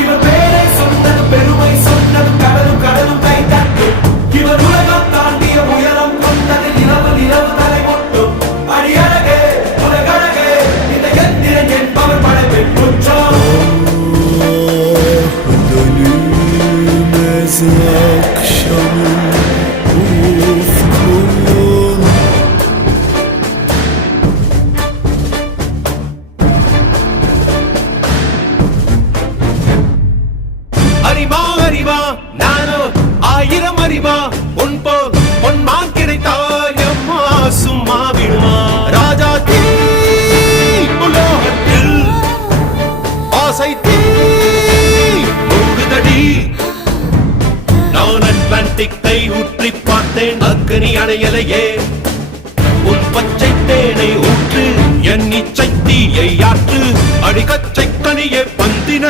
இவர் பேரை சொன்னது பெருமை சொன்னது கடலும் கடலும் கை தட்டும் இவர் உலகம் தாண்டிய உயரம் கொண்டது நிலவு நிலவு தலை மொட்டும் அடியழகே உலகழகே இந்த எந்திரன் என்பவர் படைப்பின் குற்றம் அறிவா அறிவா நானோ ஆயிரம் அறிவா உன் போல் பொன்மான் கிடைத்தாயம்மா சும்மா விடுமா ராஜா தீ உலோகத்தில் ஆசை தீ மூடுதடி நான் அட்லாண்டிக்கை ஊற்றி பார்த்தேன் அக்கனி அணையலையே உன் பச்சை தேனை ஊற்று என் இச்சை தீயை ஆற்று அடிக்கச்சை கனியே பந்தின